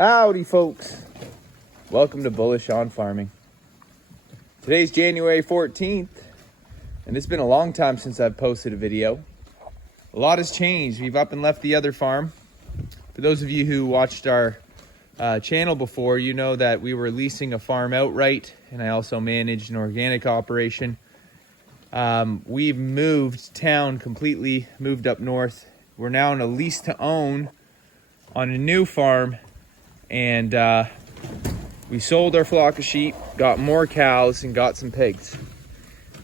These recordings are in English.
Howdy folks, welcome to Bullish on Farming. Today's January 14th, and it's been a long time since I've posted a video. A lot has changed. We've up and left the other farm. For those of you who watched our channel before, you know that we were leasing a farm outright, and I also managed an organic operation. We've moved town completely, moved up north. We're now in a lease to own on a new farm. And we sold our flock of sheep, got more cows, and got some pigs.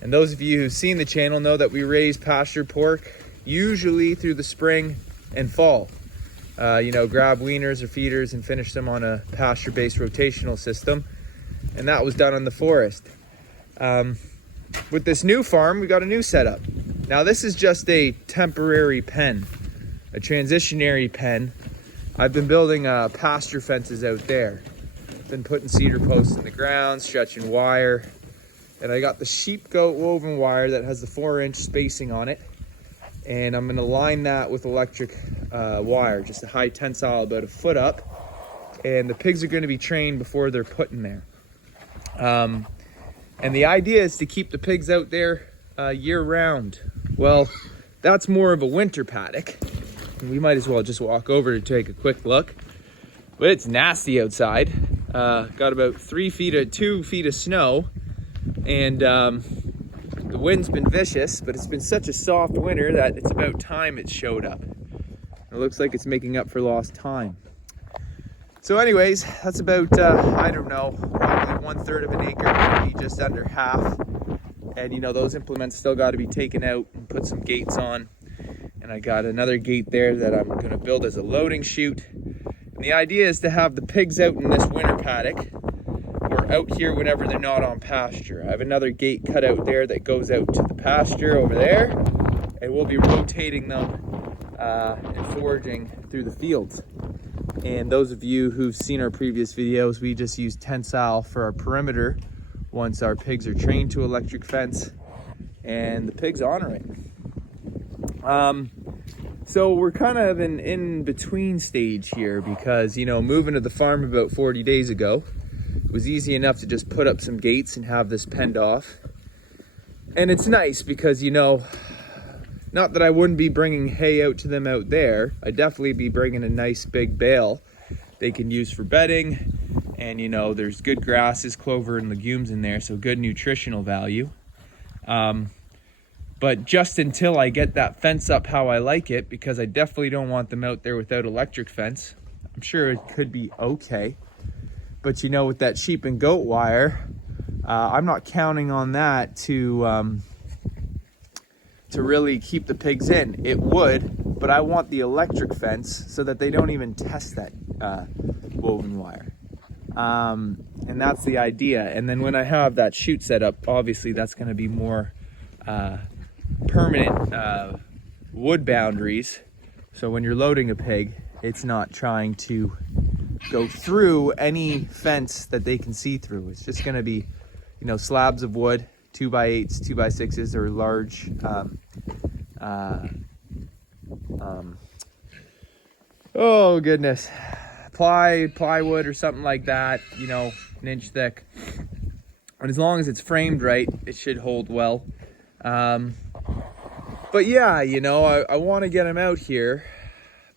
And those of you who've seen the channel know that we raise pasture pork, usually through the spring and fall. Grab weaners or feeders and finish them on a pasture-based rotational system. And that was done on the forest. With this new farm, we got a new setup. Now this is just a temporary pen, a transitionary pen. I've been building pasture fences out there. Been putting cedar posts in the ground, stretching wire. And I got the sheep goat woven wire that has the 4-inch spacing on it. And I'm gonna line that with electric wire, just a high tensile, about a foot up. And the pigs are gonna be trained before they're put in there. And the idea is to keep the pigs out there year round. Well, that's more of a winter paddock. We might as well just walk over to take a quick look. But it's nasty outside. Got about 2 feet of snow. And the wind's been vicious, but it's been such a soft winter that it's about time it showed up. It looks like it's making up for lost time. So anyways, that's about, I don't know, probably 1/3 of an acre, maybe just under half. And those implements still got to be taken out and put some gates on. And I got another gate there that I'm going to build as a loading chute. And the idea is to have the pigs out in this winter paddock or out here whenever they're not on pasture. I have another gate cut out there that goes out to the pasture over there. And we'll be rotating them and foraging through the fields. And those of you who've seen our previous videos, we just use tensile for our perimeter once our pigs are trained to electric fence. And the pigs honor it. So we're kind of an in-between stage here because, moving to the farm about 40 days ago, it was easy enough to just put up some gates and have this penned off. And it's nice because, not that I wouldn't be bringing hay out to them out there. I'd definitely be bringing a nice big bale they can use for bedding. And, there's good grasses, clover, and legumes in there, so good nutritional value. But just until I get that fence up how I like it, because I definitely don't want them out there without electric fence. I'm sure it could be okay. But with that sheep and goat wire, I'm not counting on that to really keep the pigs in. It would, but I want the electric fence so that they don't even test that woven wire. And that's the idea. And then when I have that chute set up, obviously that's going to be more permanent wood boundaries. So when you're loading a pig, it's not trying to go through any fence that they can see through. It's just going to be, slabs of wood, 2x8s, 2x6s, or large oh goodness, plywood or something like that, an inch thick. And as long as it's framed right, it should hold well. But yeah, I want to get them out here,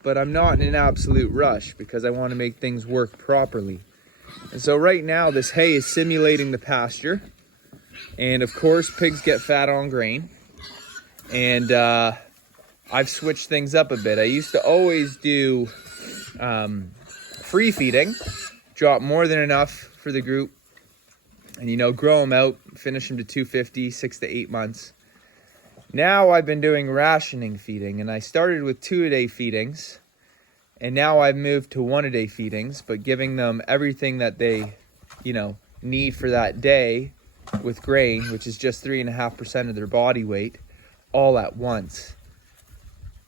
but I'm not in an absolute rush because I want to make things work properly. And so right now, this hay is simulating the pasture. And of course, pigs get fat on grain. And I've switched things up a bit. I used to always do free feeding, drop more than enough for the group, and grow them out, finish them to 250, 6 to 8 months. Now I've been doing rationing feeding, and I started with 2-a-day feedings, and now I've moved to 1-a-day feedings, but giving them everything that they, need for that day with grain, which is just 3.5% of their body weight, all at once.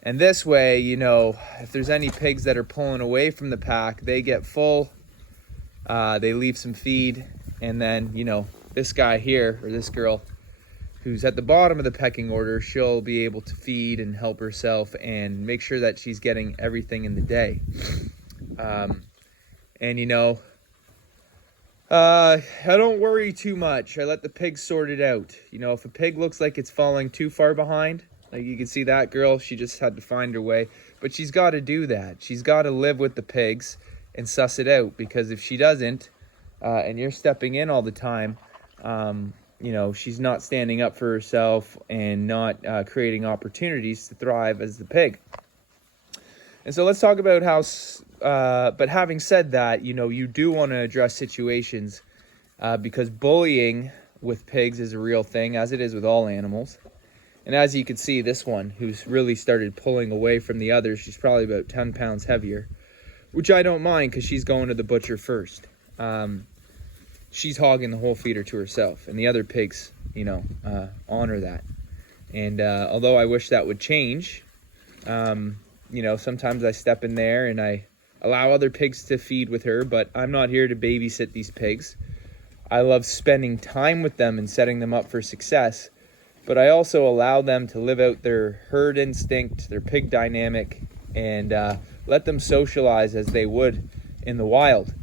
And this way, if there's any pigs that are pulling away from the pack, they get full, they leave some feed, and then, this guy here, or this girl, who's at the bottom of the pecking order, she'll be able to feed and help herself and make sure that she's getting everything in the day. And I don't worry too much. I let the pigs sort it out. If a pig looks like it's falling too far behind, like you can see that girl, she just had to find her way. But she's got to do that. She's got to live with the pigs and suss it out, because if she doesn't, and you're stepping in all the time, she's not standing up for herself and not creating opportunities to thrive as the pig. And so let's talk about how, but having said that, you do want to address situations because bullying with pigs is a real thing, as it is with all animals. And as you can see, this one, who's really started pulling away from the others, she's probably about 10 pounds heavier, which I don't mind because she's going to the butcher first. She's hogging the whole feeder to herself, and the other pigs, honor that. And although I wish that would change, sometimes I step in there and I allow other pigs to feed with her, but I'm not here to babysit these pigs. I love spending time with them and setting them up for success, but I also allow them to live out their herd instinct, their pig dynamic, and let them socialize as they would in the wild.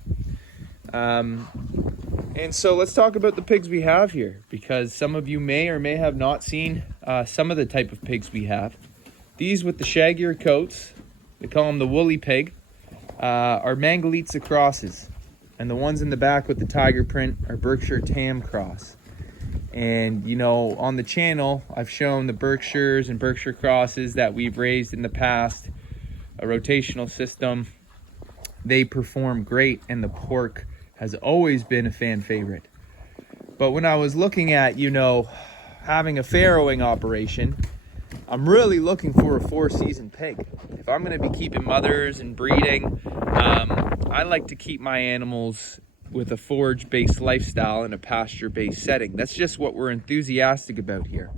And so let's talk about the pigs we have here, because some of you may or may have not seen some of the type of pigs we have. These with the shaggier coats, we call them the woolly pig, are Mangalitsa crosses. And the ones in the back with the tiger print are Berkshire Tam cross. And, on the channel, I've shown the Berkshires and Berkshire crosses that we've raised in the past, a rotational system. They perform great, and the pork has always been a fan favorite. But when I was looking at, having a farrowing operation, I'm really looking for a 4-season pig. If I'm going to be keeping mothers and breeding, I like to keep my animals with a forage-based lifestyle in a pasture-based setting. That's just what we're enthusiastic about here.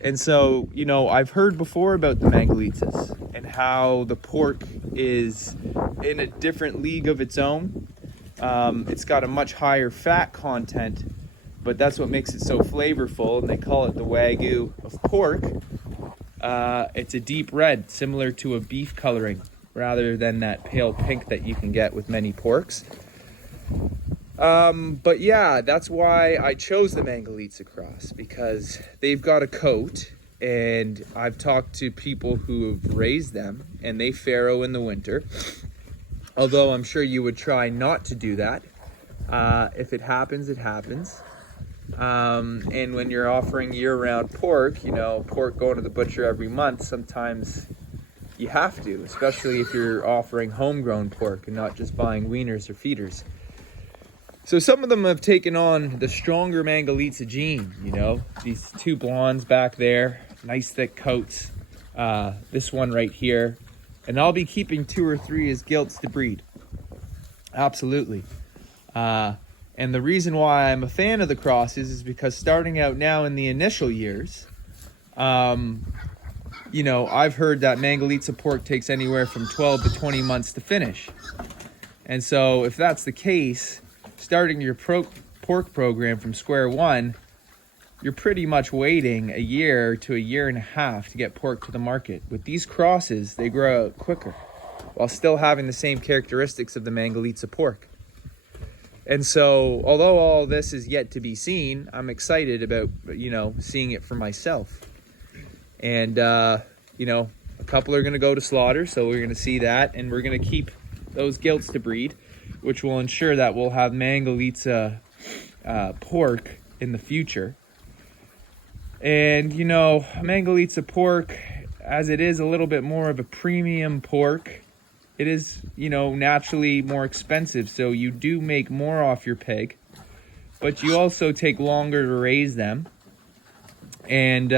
And so, I've heard before about the Mangalitsas and how the pork is in a different league of its own. It's got a much higher fat content, but that's what makes it so flavorful, and they call it the Wagyu of pork. It's a deep red, similar to a beef coloring, rather than that pale pink that you can get with many porks. But yeah, that's why I chose the Mangalitsa cross, because they've got a coat, and I've talked to people who have raised them, and they farrow in the winter. Although I'm sure you would try not to do that. If it happens, it happens. And when you're offering year-round pork, pork going to the butcher every month, sometimes you have to, especially if you're offering homegrown pork and not just buying weaners or feeders. So some of them have taken on the stronger Mangalitsa gene, these two blondes back there, nice thick coats. This one right here. And I'll be keeping 2 or 3 as gilts to breed. Absolutely. And the reason why I'm a fan of the crosses is because starting out now in the initial years, I've heard that Mangalitsa pork takes anywhere from 12 to 20 months to finish. And so if that's the case, starting your pork program from square one, you're pretty much waiting a year to a year and a half to get pork to the market. With these crosses, they grow out quicker while still having the same characteristics of the Mangalitsa pork. And so, although all this is yet to be seen, I'm excited about, seeing it for myself. And, a couple are going to go to slaughter, so we're going to see that, and we're going to keep those gilts to breed, which will ensure that we'll have Mangalitsa pork in the future. And, Mangalitsa pork, as it is a little bit more of a premium pork, it is, naturally more expensive. So you do make more off your pig, but you also take longer to raise them. And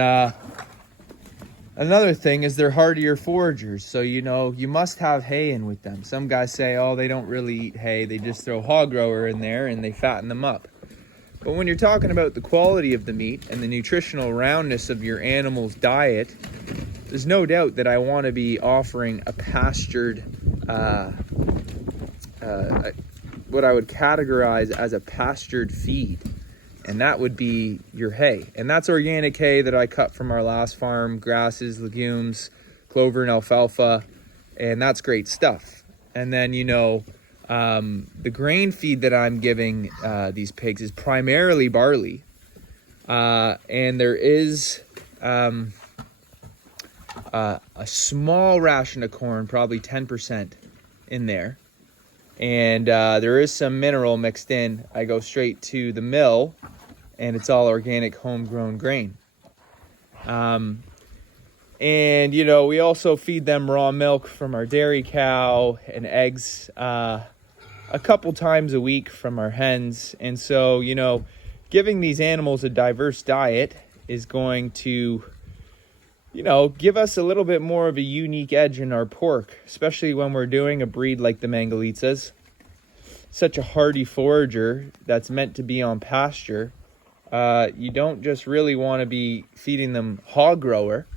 another thing is they're hardier foragers. So, you must have hay in with them. Some guys say, oh, they don't really eat hay. They just throw hog grower in there and they fatten them up. But when you're talking about the quality of the meat and the nutritional roundness of your animal's diet, there's no doubt that I want to be offering a pastured, what I would categorize as a pastured feed. And that would be your hay. And that's organic hay that I cut from our last farm, grasses, legumes, clover and alfalfa. And that's great stuff. And then, The grain feed that I'm giving these pigs is primarily barley. And there is a small ration of corn, probably 10% in there. And there is some mineral mixed in. I go straight to the mill, and it's all organic, homegrown grain. And, you know, we also feed them raw milk from our dairy cow and eggs a couple times a week from our hens. And so, you know, giving these animals a diverse diet is going to, you know, give us a little bit more of a unique edge in our pork, especially when we're doing a breed like the Mangalitsa's. Such a hardy forager that's meant to be on pasture. You don't just really want to be feeding them hog grower.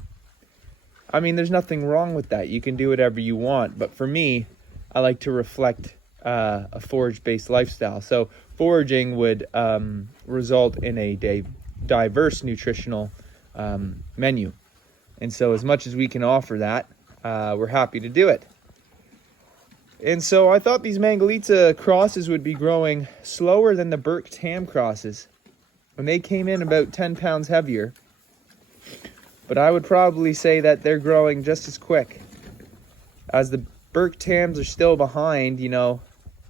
I mean, there's nothing wrong with that. You can do whatever you want. But for me, I like to reflect a forage-based lifestyle. So foraging would result in a diverse nutritional menu. And so as much as we can offer that, we're happy to do it. And so I thought these Mangalitsa crosses would be growing slower than the Burke Tam crosses. When they came in about 10 pounds heavier. But I would probably say that they're growing just as quick. As the Burke Tams are still behind, you know,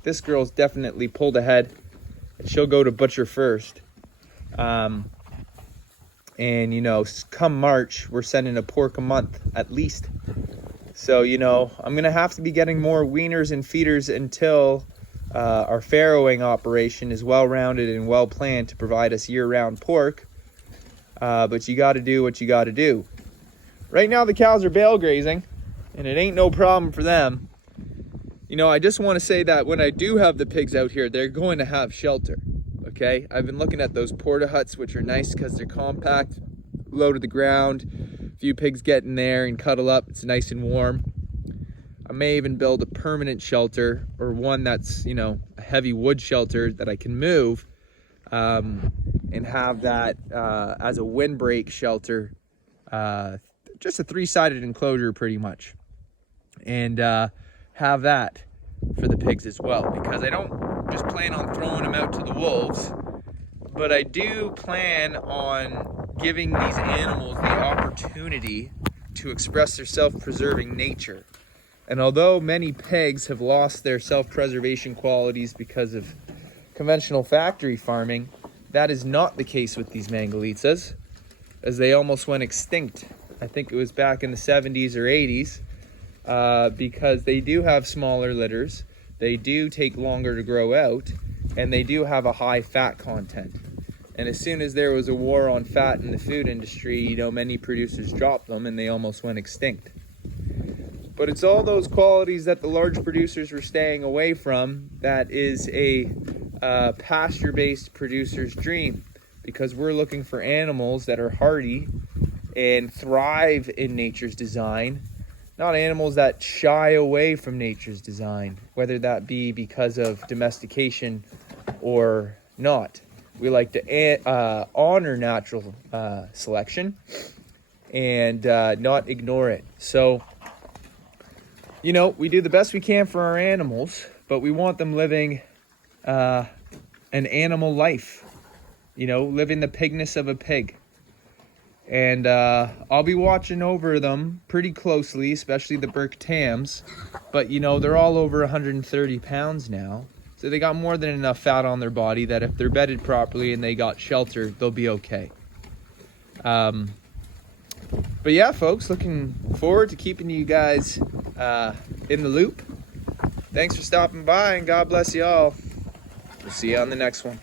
this girl's definitely pulled ahead. She'll go to butcher first. And, you know, come March, we're sending a pork a month at least. So, you know, I'm going to have to be getting more weaners and feeders until our farrowing operation is well-rounded and well-planned to provide us year-round pork. But you got to do what you got to do. Right now, the cows are bale grazing, and it ain't no problem for them. You know, I just want to say that when I do have the pigs out here, they're going to have shelter, okay? I've been looking at those porta huts, which are nice because they're compact, low to the ground. A few pigs get in there and cuddle up. It's nice and warm. I may even build a permanent shelter, or one that's, you know, a heavy wood shelter that I can move, and have that as a windbreak shelter, just a 3-sided enclosure pretty much, and have that for the pigs as well, because I don't just plan on throwing them out to the wolves, but I do plan on giving these animals the opportunity to express their self-preserving nature. And although many pigs have lost their self-preservation qualities because of conventional factory farming, that is not the case with these Mangalitsa's, as they almost went extinct. I think it was back in the 70s or 80s, because they do have smaller litters, they do take longer to grow out, and they do have a high fat content. And as soon as there was a war on fat in the food industry, you know, many producers dropped them and they almost went extinct. But it's all those qualities that the large producers were staying away from that is a pasture-based producer's dream, because we're looking for animals that are hardy and thrive in nature's design, not animals that shy away from nature's design, whether that be because of domestication or not. We like to honor natural selection and not ignore it. So, you know, we do the best we can for our animals, but we want them living an animal life, you know, living the pigness of a pig. And I'll be watching over them pretty closely, especially the Burke Tams. But, you know, they're all over 130 pounds now. So they got more than enough fat on their body that if they're bedded properly and they got shelter, they'll be okay. But yeah, folks, looking forward to keeping you guys in the loop. Thanks for stopping by, and God bless you all. We'll see you on the next one.